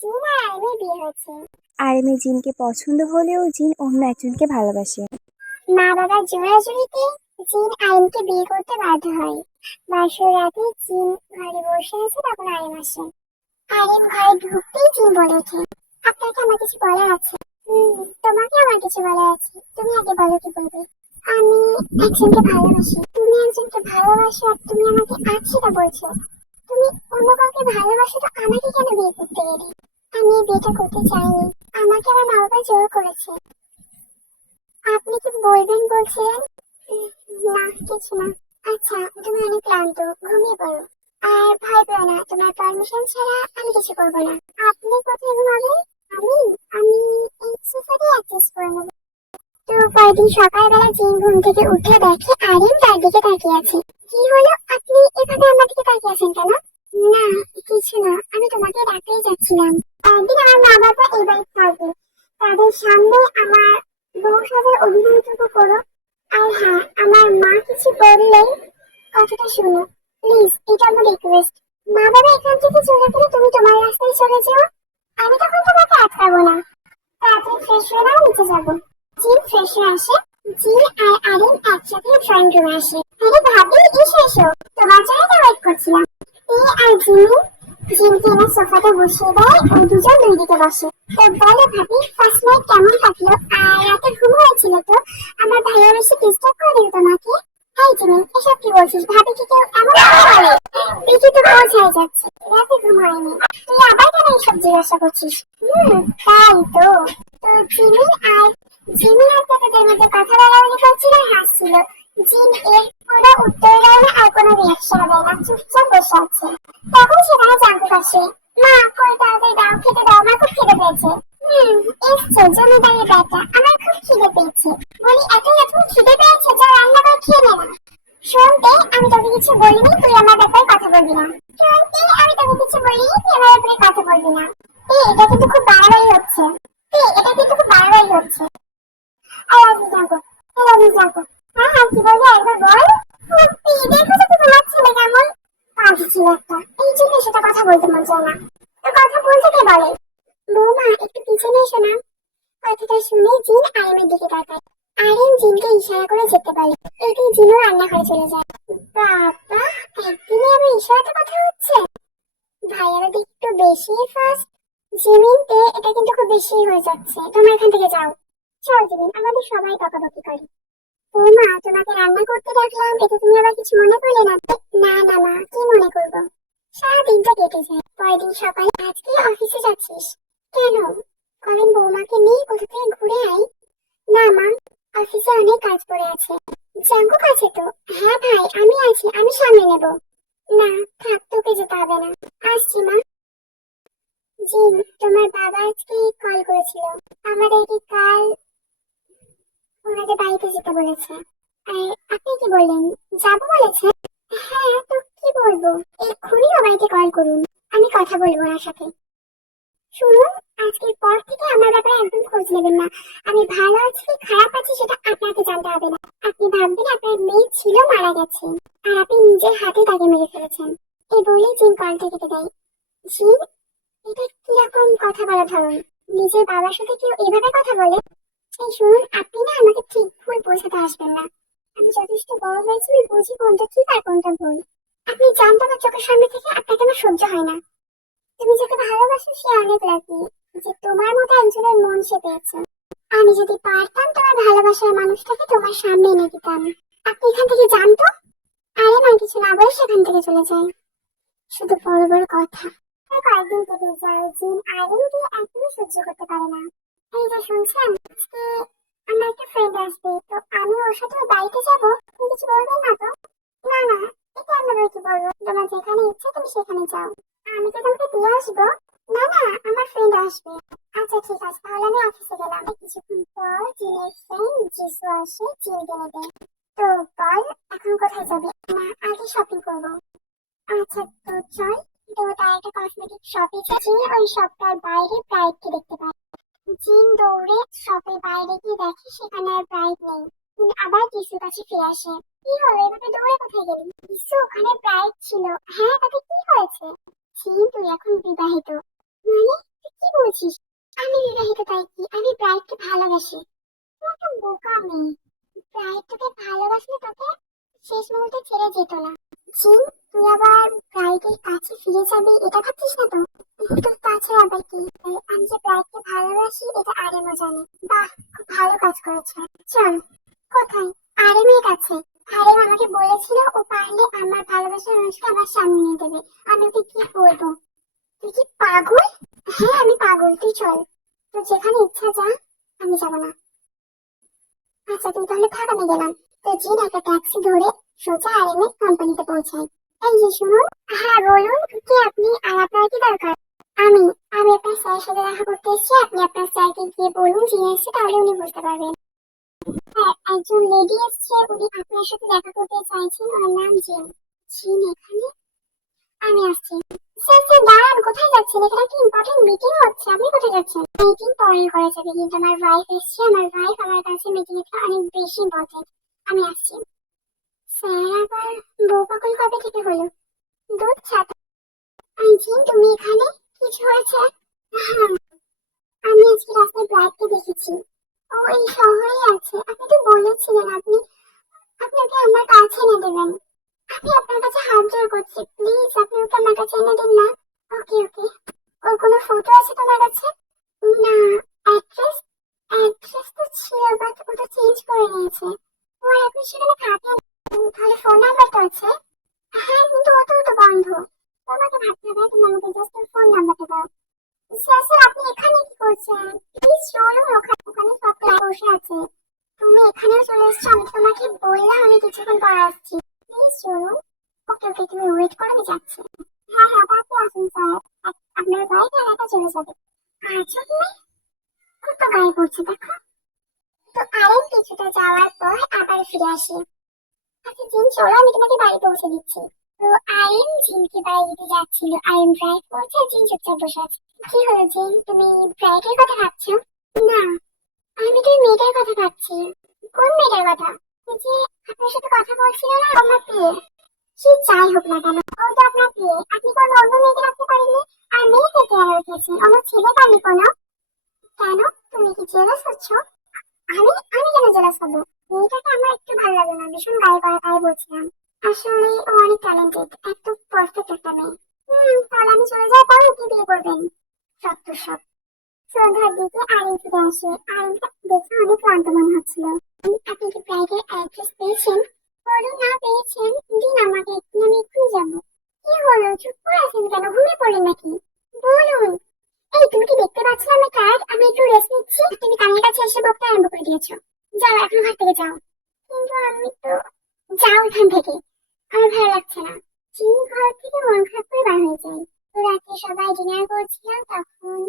জিন আর আরিমের বিয়ে হয়েছে। আরিমের জিনকে পছন্দ হলেও জিন অন্য একজনকে ভালোবাসে। মা বাবার জোরাজুরিতে জিন আরিমকে বিয়ে করতে বাধ্য হয়। বাসর রাতে জিন ঘরে বসে আছে, তখন আরিম আসে। আরিম ঘরে ঢুকতেই জিন বলে ওঠে, আপনাকে আমার কিছু বলার আছে। তোমাকে আমার কিছু বলার আছে, তুমি আগে বলো কি বলবে। আমি একজনকে ভালোবাসি। তুমি একজনকে ভালোবাসো আর তুমি আমাকে আজ সেটা বলছো। তুমি অন্য কাউকে ভালোবাসো তো আমাকে কেন বিয়ে করতে গেলে? আমি এই বিয়েটা করতে চাইনি, আমাকে আমার মা বাবা জোর করেছে। আপনি কি বলবেন বলছিলেন? না, কিছু না। আচ্ছা, তুমি অনেক ক্লান্ত, ঘুমিয়ে পড়ো। আর ভয় পেও না, তোমার পারমিশন ছাড়া আমি কিছু করবো না। আপনি কোথায় ঘুমাবেন? আমি আমি এই সোফাতে অ্যাডজাস্ট করে নেবো। তো পরদিন সকালবেলা জিন ঘুম থেকে উঠে দেখে আরিম তার দিকে তাকিয়ে আছে। কি হলো, আপনি এভাবে আমার দিকে তাকিয়ে আছেন কেন? না, কিছু না, আমি তোমাকে ডাকতেই যাচ্ছিলাম। একদিন আমার মা বাবা এই বাড়িতে থাকবে, তাদের সামনে আমার বউ সাজার অভিনয়টুকু করো। আর হ্যাঁ, আমার মা কিছু বললে কথাটা শুনো, প্লিজ, এটা আমার রিকোয়েস্ট। মা বাবা এখান থেকে চলে গেলে তুমি তোমার রাস্তায় চলে যেও, আমি তখন তোমাকে আটকাবো না। তাড়াতাড়ি ফ্রেশ হয়ে নাও, নিচে যাবো। জিন ফ্রেশ হয়ে আসে। জিন আর আরিম একসাথে ড্রয়িং রুমে আসে। আরে ভাবি, এসো এসো, তোমার জন্য তো ওয়েট করছিলাম। আর জিমি জিনকে এনে সোফাতে বসিয়ে দেয়, ওই দুজন দুই দিকে বসে। তো বলো ভাবি, ফার্স্ট নাইট কেমন কাটলো? আর রাতে ঘুম হয়েছিল তো? আমার ভালোবেসে ডিস্টার্ব করে দিল তোমাকে? এই জিমি, এসব কি বলছিস? ভাবি কি কেউ এমন কথা বলে? দেখি তো বোঝাই যাচ্ছে রাতে ঘুম হয়নি। তুই আবার কেন এইসব জিজ্ঞাসা করছিস? তাই তো। তো জিমি আর তোদের মধ্যে কথা বলাবলি করছিল আর হাসছিল। জিন এর কোনো উত্তর দেয় না আর কোনো রিয়াকশন দেয় না, চুপচাপ বসে আছে। তখন সেখানে জানতে পারছে, মা কই, তাড়াতাড়ি দাও, খেতে দাও, আমার খুব খিদে পেয়েছে। এসছে জমিদারের বেটা, আমার খুব খিদে পেয়েছে। বলি এত এখন খিদে পেয়েছে, যা রান্না করে খেয়ে নে না। শুনতে আমি তোকে কিছু বলিনি, তুই আমার ব্যাপারে কথা বলবি না। শুনতে আমি তোকে কিছু বলিনি, তুই আমার ব্যাপারে কথা বলবি না। এটা কিন্তু খুব বাড়াবাড়ি হচ্ছে। এটা কিন্তু খুব বাড়াবাড়ি হচ্ছে। I love you Janko, I love you Janko. হ্যাঁ হ্যাঁ, কি বলবি একবার বল। দেখো তো তোমার ছেলে কেমন কাজ ছিল একটা, এই জন্য সেটা কথা বলতে মন চায় না। তো কথা বলতে কে বলে? বৌমা, একটু পিছনে এসো না। কথাটা শুনে জিন আরিমের দিকে তাকায়। আরিম জিনকে ইশারা করে যেতে বলে। এতে জিনও রান্নাঘরে চলে যায়। বাবা, একদিনে আবার ইশারাতে কথা হচ্ছে। ভাইয়ারা তো একটু বেশি ফাস্ট। জিমিনতে এটা কিন্তু খুব বেশি হয়ে যাচ্ছে, তোমরা এখান থেকে যাও। চল জিমিন, আমাদের সবাই বকাবকি করে। ও মা, তোমাকে রান্না করতে ডাকলাম, এতে তুমি আবার কিছু মনে করলে না? না না মা, কি মনে করবো? সারাদিনটা কেটে যায়। পরের দিন সকালে, আজকে অফিসে যাচ্ছিস কেন? কদিন বৌমাকে নিয়ে কোথা থেকে ঘুরে আই। না মা, অফিসে অনেক কাজ পড়ে আছে। জাঙ্কুক আছে তো? হ্যাঁ ভাই, আমি আছি, আমি সামলে নেব। না থাক, তোকে যেতে হবে না, আসছি মা। জিন, তোমার বাবা আজকে কল করেছিল, আমাদেরকে কাল ওনাদের বাড়িতে যেতে বলেছে। আর আপনি কি বললেন, যাবো বলেছে? হ্যাঁ, তো কি বলবো, এক্ষুনি ও বাড়িতে কল করুন, আমি কথা বলবো ওনার সাথে। শুনুন, আজকের পর থেকে আমার ব্যাপারে একদম খোঁজ নেবেন না। আমি ভালো আছি কি খারাপ আছি সেটা আপনাকে জানতে হবে না। আপনি ভাববেন আপনার মেয়ে ছিল, মারা গেছে, আর আপনি নিজের হাতে তাকে মেরে ফেলেছেন। এই বলেই জিন কলটা কেটে দেয়। জিন, এটা কিরকম কথা বলার ধরন? নিজের বাবার সাথে কেউ এভাবে কথা বলে? এই শুনুন, আপনি না আমাকে ঠিক ভুল বোঝাতে আসবেন না। আমি যথেষ্ট বড় হয়েছি, আমি বুঝি কোনটা ঠিক আর কোনটা ভুল। আপনি জানতো না চোখের সামনে থেকে আপনাকে আমার সহ্য হয় না। তুমি যাকে ভালোবাসো সে অনেক লাকি যে তোমার মতো একজনের মন সে পেয়েছে। আমি যদি পারতাম তোমার ভালোবাসার মানুষটাকে তোমার সামনে এনে দিতাম। আপনি এখান থেকে জানতো। আরে না, কিছু না বলে সেখান থেকে চলে যায়। শুধু বড় বড় কথা। কয়েকদিন কেটে যায়, জিন আরিনকে একদমই সহ্য করতে পারে না। এই যে শুনছেন, আজকে আমার একটা ফ্রেন্ড আসবে, তো আমি ওর সাথে ওর বাড়িতে যাবো, আপনি কিছু বলবেন না তো? না না, এটা আমি আবার কি বলবো, তোমার যেখানে ইচ্ছে তুমি সেখানে যাও, আমি তো তোমাকে দিয়ে আসবো। না না, আমার ফ্রেন্ড আসবে। আচ্ছা ঠিক আছে, তাহলে আমি অফিসে গেলাম। কিছুক্ষণ পর জিনের ফ্রেন্ড জিসু আসে জিনকে নেবে। তো বল, এখন কোথায় যাবে? না, আগে শপিং করবো। আচ্ছা, তো চল। তো তার একটা কসমেটিক শপে যাচ্ছি, ওই শপটার বাইরে ব্রাইডকে দেখতে পাই। জিন দৌড়ে শপের বাইরে গিয়ে দেখে সেখানে আর ব্রাইড নেই। আবার যিশুর কাছে ফিরে আসে। কি হলো, এভাবে দৌড়ে কোথায় গেলি? যিশু, ওখানে ব্রাইড ছিল। হ্যাঁ, তাতে কি হয়েছে? জিন, তুই এখন বিবাহিত। মানে, তুই বলছিস? আমি বিবাহিত তাই কি? আমি ব্রাইডকে ভালোবাসি। তুই একটা বোকা মেয়ে। ব্রাইড তোকে ভালোবাসলে তোকে শেষ মুহূর্তে ছেড়ে যেত না। জিন, তুই আবার ব্রাইডের কাছে ফিরে যাবি এটা ভাবছিস না তো? তো তাছাড়া আবার কি? আমি যে ব্রাইডকে ভালোবাসি এটা আরেমও জানে। বাহ, খুব ভালো কাজ করেছে। চল। কোথায়? আরেমের কাছে। আরেম আমাকে বলেছিল ও পারলে আমার ভালোবাসার মানুষকে আমার সামনে নিয়ে দেবে। আমি ওকে কি বলবো? তুই কি পাগল? হ্যাঁ আমি পাগল, তুই চল। তোর যেখানে ইচ্ছা যা, আমি যাবো না। আচ্ছা তুই তাহলে থাক, আমি গেলাম। তো জিন একটা ট্যাক্সি ধরে সোজা আরএমএ কোম্পানিতে পৌঁছায়। এই যে শুনুন। হ্যাঁ বলুন, কে আপনি আর আপনার কি দরকার? আমি আমি আপনার স্যারের সাথে দেখা করতে এসেছি। আপনি আপনার স্যারকে গিয়ে বলুন জিন এসেছে, তাহলে উনি বুঝতে পারবেন। হ্যাঁ, একজন লেডি এসেছে, উনি আপনার সাথে দেখা করতে চাইছেন, ওনার নাম জিন। জিন এখানে? আমি আসছি। স্যার স্যার দাঁড়ান, কোথায় যাচ্ছেন? এখানে একটা ইম্পর্টেন্ট মিটিং হচ্ছে, আপনি কোথায় যাচ্ছেন? মিটিং পরে করা যাবে, কিন্তু আমার ওয়াইফ এসেছে, আমার ওয়াইফ আমার কাছে মিটিং এটা অনেক বেশি ইম্পর্টেন্ট। আমি আসছি। স্যার আবার বউ পাগল কবে থেকে হলো? দুধ ছাতা। জিন তুমি এখানে? কিছু হয়েছে? হ্যাঁ, আমি আজকে রাস্তায় ব্রাইডকে দেখেছি। ও এই শহরেই আছে। আপনি তো বলেছিলেন আপনি আপনি ওকে আমার কাছে এনে দেবেন। আমি আপনার কাছে হাত জোড় করছি, প্লিজ আপনি ওকে আমার কাছে এনে দিন না। ওকে ওকে। ওর কোনো ফটো আছে তোমার কাছে? না। অ্যাড্রেস? অ্যাড্রেস তো ছিল, বাট ও তো চেঞ্জ করে নিয়েছে। ও আর এখন সেখানে থাকে না। তাহলে ফোন নাম্বার তো আছে? হ্যাঁ, কিন্তু ও তো বন্ধ। তোমাকে ভাবতে হবে, তুমি আমাকে জাস্ট ওর ফোন নাম্বারটা দাও। স্যার স্যার আপনি এখানে কি করছেন? প্লিজ চলুন, ওখানে ওখানে সব ক্লাস বসে আছে। তুমি এখানেও চলে এসছো, আমি তোমাকে বললাম আমি কিছুক্ষণ পর আসছি। প্লিজ চলুন। ওকে ওকে, তুমি ওয়েট করো, আমি যাচ্ছি। হ্যাঁ হ্যাঁ, তাড়াতাড়ি আসুন স্যার। আপনার বাইক আর একা চলে যাবে। আচ্ছা তুমি কত গায়ে পড়ছে দেখো। তো আরেক কিছুটা যাওয়ার পর আবার ফিরে আসি। আচ্ছা জিন চলো, আমি তোমাকে বাড়ি পৌঁছে দিচ্ছি। তো আইন জিনকে বাড়ি দিতে যাচ্ছিল, আইন ড্রাইভ করছে, জিন চুপচাপ বসে আছে। কি হলো জিন, তুমি ব্রাইডের কথা ভাবছো? না, আমি তো ওই মেয়েটার কথা ভাবছি। কোন মেয়েটার কথা? ওই যে আপনার সাথে কথা বলছিল না, আমার বিয়ে। সে যাই হোক না কেন, ও তো আপনার বিয়ে, আপনি কোনো অন্য মেয়েকে রাখতে পারেননি? আর মেয়েকে কেন রেখেছেন? আমার ছেলে পাননি কোনো? কেন, তুমি কি জেলাস হচ্ছ? আমি কেন জেলাস হবো? মেয়েটাকে আমার একটু ভালো লাগে না, ভীষণ গায়ে পড়া, তাই বলছিলাম। আসলে ও অনেক ট্যালেন্টেড, এত পারফেক্ট একটা মেয়ে। তাহলে আমি চলে যাই, পরে ওকে বিয়ে করবেন? সত্য সব। সন্ধ্যার দিকে আরিন ফিরে আসে। আরিনকে দেখে অনেক ক্লান্ত মনে হচ্ছিল। আপনি কি ব্রাইডের অ্যাড্রেস পেয়েছেন? বলুন না পেয়েছেন, দিন আমাকে, আমি এক্ষুনি যাবো। কি হলো, চুপ করে আছেন কেন, ঘুমিয়ে পড়লেন নাকি? বলুন। এই তুমি কি দেখতে পাচ্ছ না আমি টায়ার্ড, আমি একটু রেস্ট নিচ্ছি, তুমি কানের কাছে এসে বকতে আরম্ভ করে দিয়েছো। যাও এখন ঘর থেকে যাও। কিন্তু আমি তো। যাও এখান থেকে, আমার ভালো লাগছে না। চিনি ঘর থেকে মন খারাপ করে বার হয়ে যায়। তো রাতে সবাই ডিনার করছিলাম, তখন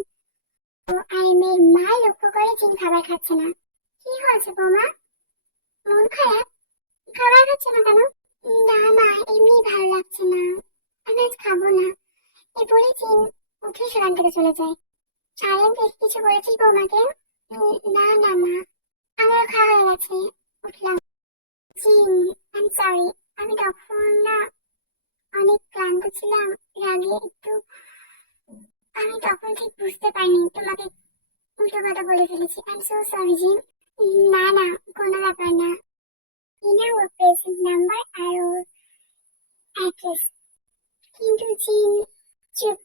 আইমের মা লক্ষ্য করে চিনি খাবার খাচ্ছে না। কি হয়েছে বৌমা, মন খারাপ? খাবার খাচ্ছে না কেন? না মা, এমনি ভালো লাগছে না, আমি আজ খাবো না। এ বলে চিন উঠে সেখান থেকে চলে যায়। সারেন কিছু বলেছিস বৌমাকে? না না মা, আমার খাওয়া হয়ে গেছে, উঠলাম। চিন, আই এম সরি, আমি তখন না অনেক ক্লান্ত ছিলাম, রাগে একটু, আমি তখন ঠিক বুঝতে পারিনি, তোমাকে উল্টো কথা বলে ফেলেছি, আই এম সো সরি জিন। না না, কোনো ব্যাপার না। ইনা ওর প্রেজেন্ট নাম্বার আর ওর অ্যাড্রেস। কিন্তু জিন চুপ,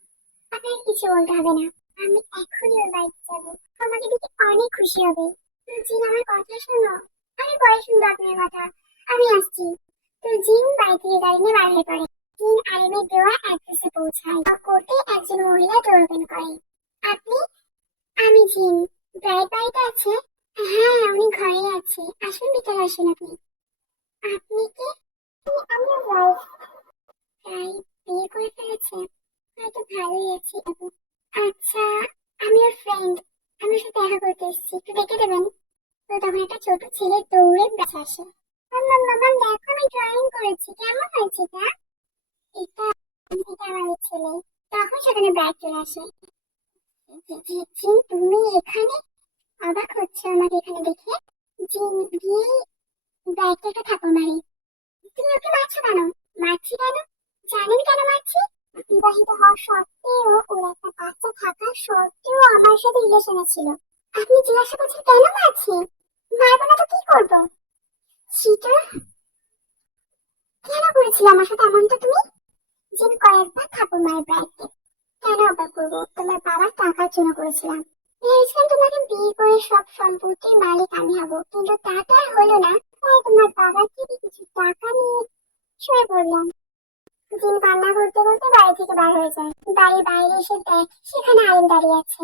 আপনাকে কিছু বলতে হবে না, আমি এখনই ওর বাড়িতে যাবো, আমাকে দেখে অনেক খুশি হবে। জিন আমার কথা শোনো, আমি পরে শুনবো আপনার কথা, আমি আসছি। তো জিন বাড়ি থেকে গাড়ি নিয়ে বার হয়ে পড়ে। জিন আরিমের দেওয়া অ্যাড্রেসে পৌঁছায়। কোর্টে একজন মহিলা ডোর ওপেন করে। আপনি? আমি জিন। ব্রাইড বাড়িতে আছে? হ্যাঁ উনি ঘরে আছে, আসুন ভিতরে আসুন। আপনি কি? আমি ওয়াইফ। তাই বিয়ে করে ফেলেছে? হয়তো ভালোই আছি আপু। আচ্ছা, আমি ওর ফ্রেন্ড, আমি ওর সাথে দেখা করতে এসেছি, একটু ডেকে দেবেন? তো তখন একটা ছোট ছেলে দৌড়ে বেঁচে আসে। মাম্মা মাম্মা দেখো, আমি ড্রয়িং করেছি, কেমন হয়েছে এটা? এটা এটা আমার ছেলে। তখন সেখানে ব্রাইড চলে আসে। জিন তুমি এখানে? অবাক হচ্ছে আমাকে এখানে দেখে? জিন গিয়ে ব্রাইডকে একটা থাপড় মারে। তুমি ওকে মারছো কেন? মারছি কেন? জানেন কেন মারছি? বিবাহিত হওয়া সত্ত্বেও, ওর একটা বাচ্চা থাকা সত্ত্বেও আমার সাথে রিলেশনে ছিল। আপনি জিজ্ঞাসা করছেন কেন মারছি? মারবো না তো কি করবো? চিটার কেন করেছিল আমার সাথে এমনটা তুমি? জিন কয়েকবার থাপড় মারে ব্রাইডকে। কেন আবার করবো? তোমার বাবার টাকার জন্য করেছিলাম। ভেবেছিলাম তোমাকে বিয়ে করে সব সম্পত্তির মালিক আমি হব, কিন্তু তা তো আর হলো না। তাই তোমার বাবার থেকে কিছু টাকা নিয়ে শুয়ে পড়লাম। জিন কান্না করতে করতে বাড়ি থেকে বার হয়ে যায়। বাড়ির বাইরে এসে দেখে সেখানে আইন দাঁড়িয়ে আছে।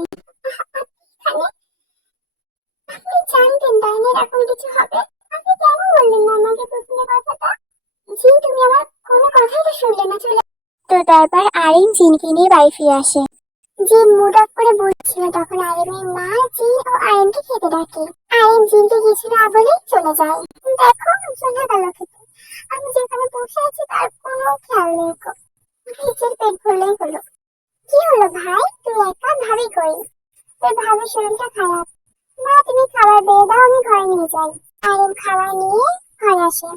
এখানে আপনি জানতেন তাই না এরকম কিছু হবে? আপনি কেন বললেন না আমাকে প্রথমে কথাটা? জিন তুমি আমার কোনো কথাই তো শুনলে না, চলে। তো তারপর আরিন জিনকে নিয়ে বাড়ি ফিরে আসে। জিন মুড অফ করে বলছিল, তখন আরিনের মা জিন ও আরিনকে খেতে ডাকে। আরিন জিনকে কিছু না বলেই চলে যায়। দেখো চলে গেল খেতে। আমি যেখানে বসে আছি তার কোনো খেয়াল নেই গো। নিজের পেট ভরলেই হলো। কি হলো ভাই, তুই একা? ভাবি কই? তোর ভাবির শরীরটা খারাপ। মা তুমি খাবার বেড়ে দাও, আমি ঘরে নিয়ে যাই। আরিন খাবার নিয়ে ঘরে আসে।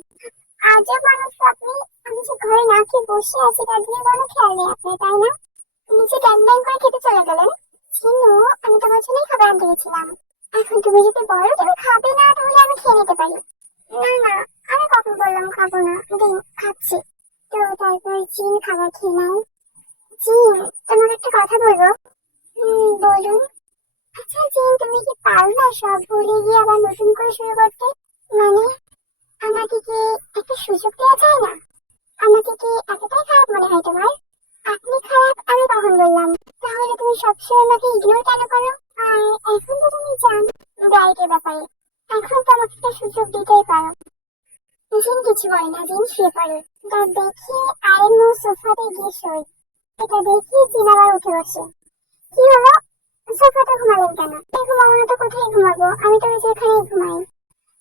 আজও মানুষ আপনি, আমি যে ঘরে না খেয়ে বসে আছি তার দিকে কোনো খেয়াল নেই আপনার, তাই না? নিচে ড্যাং ড্যাং করে খেতে চলে গেলেন। চিনু, আমি তোমার জন্যই খাবার আনতে গেছিলাম। এখন তুমি যদি বলো তুমি খাবে না, তাহলে আমি খেয়ে নিতে পারি। না না, আমি কখন বললাম খাবো না? দিন, খাচ্ছি। তো তারপর চিন খাবার খেয়ে নেয়। চিন, তোমাকে একটা কথা বলবো। বলুন। আচ্ছা চিন, তুমি কি পারো না সব ভুলে গিয়ে আবার নতুন করে শুরু করতে? মানে আমাকে কি একটা সুযোগ দেওয়া যায় না? আমাকে কি এতটাই খারাপ মনে হয় তোমার? আপনি খারাপ আমি কখন বললাম? তাহলে তুমি সবসময় আমাকে ইগনোর কেন করো? আর এখন তো তুমি জান ব্রাইটের ব্যাপারে, এখন তো আমাকে একটা সুযোগ দিতেই পারো। জিন কিছু বলে না, জিন শুয়ে পড়ে। তা দেখে আইনু সোফাতে গিয়ে শোয়। এটা দেখে জিন আবার উঠে বসে। কি হলো? সোফাতে ঘুমালেন কেন? এই ঘুমাবো না তো কোথায় ঘুমাবো? আমি তো যেখানেই ঘুমাই।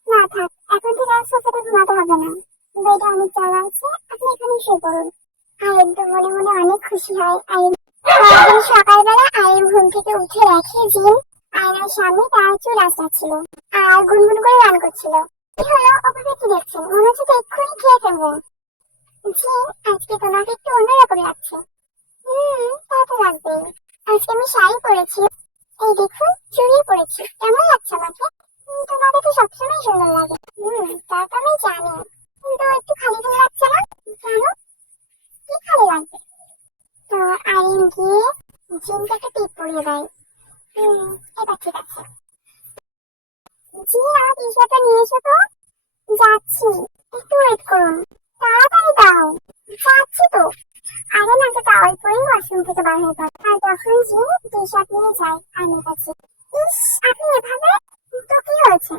না থাক, এখন থেকে আর সোফাতে ঘুমাতে হবে না। বেডে অনেক জায়গা আছে, আপনি এখানে শুয়ে পড়ুন। আইন তো মনে মনে অনেক খুশি হয়। আইন পরদিন সকালবেলা আইন ঘুম থেকে উঠে দেখে জিন আয়নার সামনে তার চুল আঁচড়াচ্ছিল আর গুনগুন করে গান করছিল। কি হলো? ওভাবে কি দেখছেন? মনে হচ্ছে তো এক্ষুনি খেয়ে ফেলবেন। জিন, আজকে তোমাকে একটু অন্যরকম লাগছে। তা তো লাগবেই। আজকে আমি শাড়ি পরেছি, এই দেখুন চুড়ি পরেছি। কেমন লাগছে আমাকে? তোমাকে তো সবসময় সুন্দর লাগে। তা তো আমি জানি, কিন্তু একটু খালি খালি লাগছে না? কেন? কি খালি লাগবে? তো আইন গিয়ে জিনকে একটা টিপ পরিয়ে দেয়। এবার ঠিক আছে। জি, আমার টি শার্টটা নিয়ে এসো তো। যাচ্ছি, একটু ওয়েট করুন। তাড়াতাড়ি দাও। যাচ্ছি তো। আরে না, তো টাওয়াল পরেই ওয়াশরুম থেকে বার হয়ে পড়ে। আর তখন জিন টি শার্ট নিয়ে যায় আইনের কাছে। ইস, আপনি এভাবে? তো কি হয়েছে?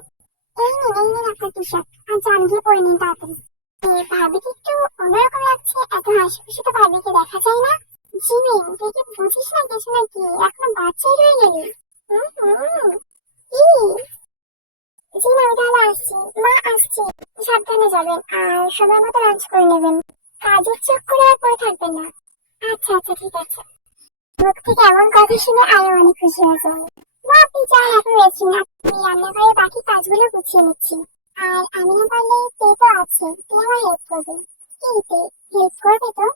এই নিন আপনার টি শার্ট, আর যান গিয়ে পরে নিন তাড়াতাড়ি। ভাবিকে একটু অন্যরকম লাগছে, এত হাসি খুশি তো ভাবিকে দেখা যায় না। জিমিন, তুই কি বুঝিস না কিছু নাকি? এখনো বাচ্চাই রয়ে গেলি। কি? জিন, আমি তাহলে আসছি। মা আসছি। সাবধানে যাবেন আর সময় মতো লাঞ্চ করে নেবেন। কাজের চক্করে আর পড়ে থাকবেন না। আচ্ছা আচ্ছা ঠিক আছে। মুখ থেকে এমন কথা শুনে আরো অনেক খুশি হয়ে যায়। মা আপনি যান, এখন রেস্ট নিন। আমি রান্নাঘরের বাকি কাজগুলো গুছিয়ে নিচ্ছি। আর আমি না পারলে তে তো আছে, তে আমার হেল্প করবে। কি তে হেল্প করবে তো?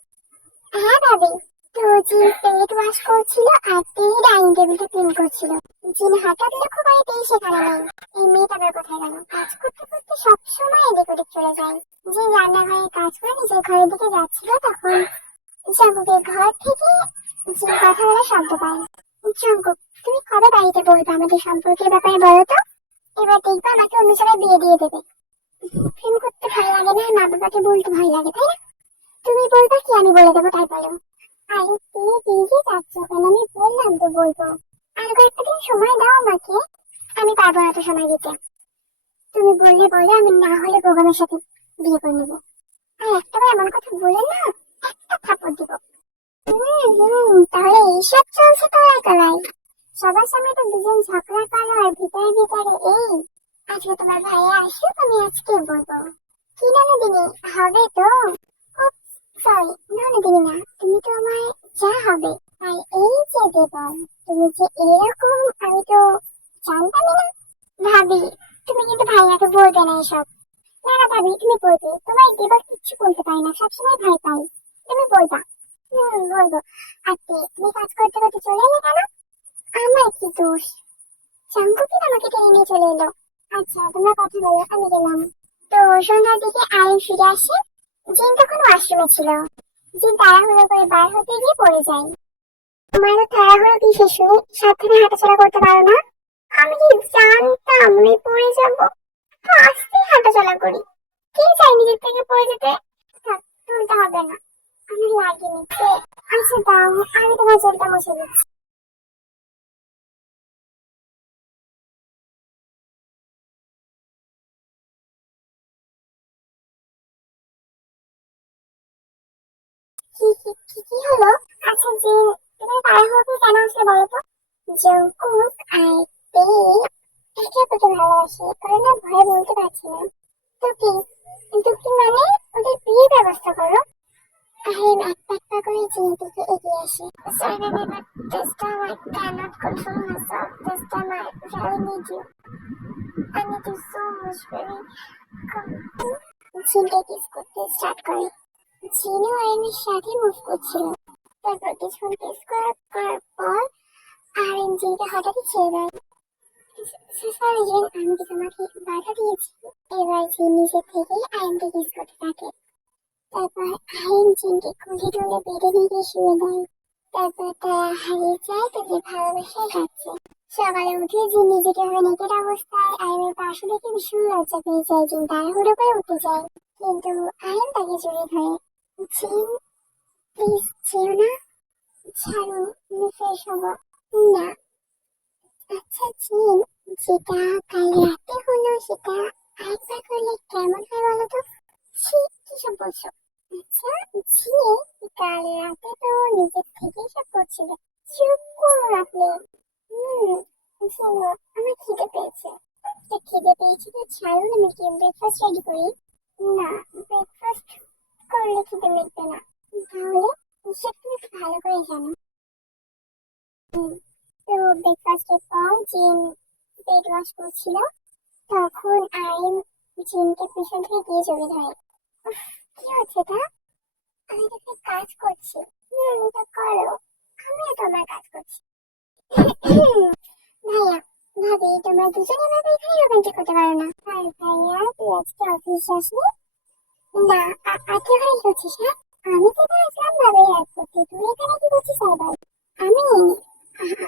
হ্যাঁ ভাবি। তো জিন প্লেট ওয়াশ করছিল আর তে ডাইনিং টেবিলটা ক্লিন করছিল। জিন হঠাৎ লক্ষ্য করে তে সেখানে নেই। এই মেয়েটা আবার কোথায় গেল? কাজ করতে করতে সবসময় এদিক ওদিক চলে যায়। জিন রান্নাঘরে কাজ করে নিজের ঘরের দিকে যাচ্ছিল, তখন জাঙ্কুকের ঘর থেকে জিন কথা বলার শব্দ পায়। জাঙ্কুক, তুমি কবে বাড়িতে বলবে আমাদের সম্পর্কের ব্যাপারে বলো তো? এবার দেখবে আমাকে অন্য জায়গায় বিয়ে দিয়ে দেবে। প্রেম করতে ভয় লাগে না, মা বাবাকে বলতে ভয় লাগে, তাই না? তুমি বলবা কি আমি বলে দেবো তাই বলো? আরে তুমি দিয়ে যাচ্ছ কেন? আমি বললাম তো বলবো। আর কয়েকটা দিন সময় দাও আমাকে। আমি পারবো না তো সময় দিতে। তুমি বললে বলো, আমি না হলে প্রোগ্রামের সাথে বিয়ে করে নেবো। আর একটাবার এমন কথা বলে না, একটা থাপ্পড় দিব। তাহলে এইসব চলছে তোর তলায়? সবার সামনে তো দুজন ঝগড়া করো আর ভিতরে ভিতরে এই। আজকে তোমার ভাইয়া আসুক, আমি আজকে বলবো। কি ননদিনী, হবে তো? সরি ননদিনী না, তুমি তো আমায় যা হবে। আর এই যে দেবন, তুমি যে এরকম আমি তো জানতামই না। ভাবি, তুমি কিন্তু ভাইয়াকে বলবে না এসব। না না ভাবি, তুমি বলবে। তোমার দেবর কিচ্ছু বলতে পারে না, সবসময় ভয় পাই। তুমি বলবা। বলবো। আর তুমি কাজ করতে করতে চলে এলে কেন? আমার কি দোষ? জাঙ্কুকির আমাকে টেনে নিয়ে চলে এলো। আচ্ছা তোমরা কথা বলো, আমি গেলাম। তো সন্ধ্যার দিকে আয়ন ফিরে আসে। জিন তখন ওয়াশরুমে ছিল। জিন তাড়াহুড়ো করে বার হতে গিয়ে পড়ে যায়। তোমার তাড়াহুড়ো কিসের শুনি? সাবধানে হাঁটাচলা করতে পারো না? আমি কি জানতাম আমি পড়ে যাবো? তো আস্তেই হাঁটাচলা করি। কে চাই নিজের থেকে পড়ে যেতে? থাক, তুলতে হবে না, আমার লাগেনি তো। আচ্ছা দাও, আমি তোমার চুলটা মুছে দিচ্ছি। কি হলো? আচ্ছা যে তুমি তাড়াহুড়ো করে কেন আসলে বলো তো? জঙ্কুক আই পে একে অপরকে ভালোবাসে, কারণ না ভয়ে বলতে পারছি না। তো কি? কিন্তু কি মানে? ওদের বিয়ের ব্যবস্থা করো। আহিম এক পাক পা করে জিনের দিকে এগিয়ে আসে। Sorry baby, but this time I cannot control myself. This time I really need you. I need you so much, baby. Come. জিনকে কিস করতে স্টার্ট করে। জিনও আরিনের সাথে মুভ করছিল। তারপর কিছুক্ষণ কিস করার পর আরিন জিনকে হঠাৎই ছেড়ে দেয়। সরি জিন, আমি কি তোমাকে বাধা দিয়েছি? এবার জিন নিজে থেকেই আরিনকে কিস করতে থাকে। তারপর আরিন জিনকে কোলে তুলে বেডে নিয়ে গিয়ে শুয়ে দেয়। তারপর তারা হারিয়ে যায় তাদের ভালোবাসায় কাটছে। সকালে উঠে জিন নিজেকে নেকেড অবস্থায় আরিনের পাশে দেখে ভীষণ লজ্জা পেয়ে যায়। জিন তাড়াহুড়ো করে উঠে যায়, কিন্তু আরিন তাকে জড়িয়ে ধরে। জিন প্লিজ যেও না, ছাড়ো, আমি ফ্রেশ হবো। না। আচ্ছা জিন, যেটা কাল রাতে হলো সেটা আরেকবার করলে কেমন হয় বলো তো? ছি, কিসব বলছো? আচ্ছা ঝিয়ে, কাল রাতে তো নিজের থেকেই সব করছিল। চুপ করুন আপনি। শোনো, আমার খিদে পেয়েছে। তো খিদে পেয়েছে তো ছাড়ুন, আমি কি ব্রেকফাস্ট রেডি করি? না, ব্রেকফাস্ট করলে খিদে মিটবে না। তাহলে নিশ্চয় তুমি একটু ভালো করে জানো। হুম, তো ব্রেকফাস্টের পর জিন পেট ওয়াশ করছিল, তখন আরিন জিনকে পিছন থেকে দিয়ে জড়িয়ে ধরে। উফ, কি হচ্ছে এটা? আমি তোকে কাজ করছি। তো করো, আমিও তোমার কাজ করছি। ভাইয়া, ভাবি, তোমরা দুজনে ভাবে এখানে রোমান্টিক করতে পারো না? আর ভাইয়া, তুই আজকে অফিস যাসনি? না। আজকে ওখানে কি করছিস? হ্যাঁ, আমি তো আসলাম ভাবির হেল্প করতে, তুই এখানে কি করছিস তাই বল। আমি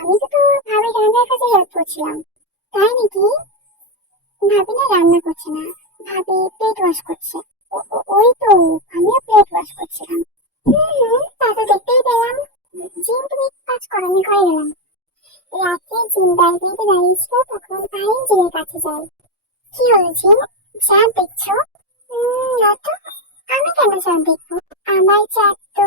আমি তো তোর ভাবি রান্নার কাজে হেল্প করছিলাম। তাই নাকি? ভাবি না রান্না করছে না, ভাবি প্লেট ওয়াশ করছে। ওই তো, আমিও প্লেট ওয়াশ করছিলাম। তা তো দেখতেই পেলাম। জিম, তুমি কাজ করো, আমি ঘরে গেলাম। রাতে জিম ব্যালকনিতে দাঁড়িয়েছিল, তখন আইন জিমের কাছে যায়। কি হলো জিম, চাঁদ দেখছো? না তো। আমি কেন চাঁদ দেখবো? আমার চাঁদ তো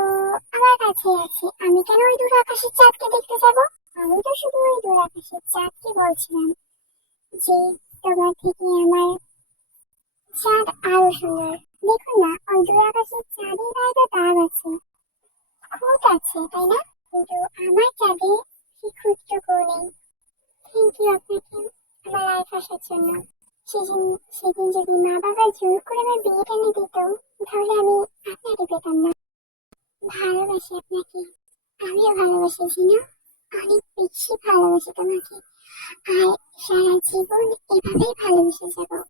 আমার কাছেই আছে, আমি কেন ওই দূর আকাশের চাঁদকে দেখতে যাব? আমি তো শুধু ওই দূর আকাশের চাঁদকে বলছিলাম যে তোমার থেকে আমার চাঁদ আরো সুন্দর। দেখুন না, ওই দূর আকাশের চাঁদের গায়ে তো দাগ আছে, খুঁত আছে, তাই না? কিন্তু আমার চাঁদে কি খুঁতটুকুও নেই। থ্যাংক ইউ আপনাকে আমার লাইফ আসার জন্য। সেদিন সেদিন যদি মা বাবা জোর করে আমার বিয়ে টেনে দিত, তাহলে আমি আপনাকে পেতাম না। ভালোবাসি আপনাকে, আমিও ভালোবাসি জিনা, অনেক বেশি ভালোবাসি তোমাকে। আর সারা জীবন এভাবেই ভালোবেসে যাবো।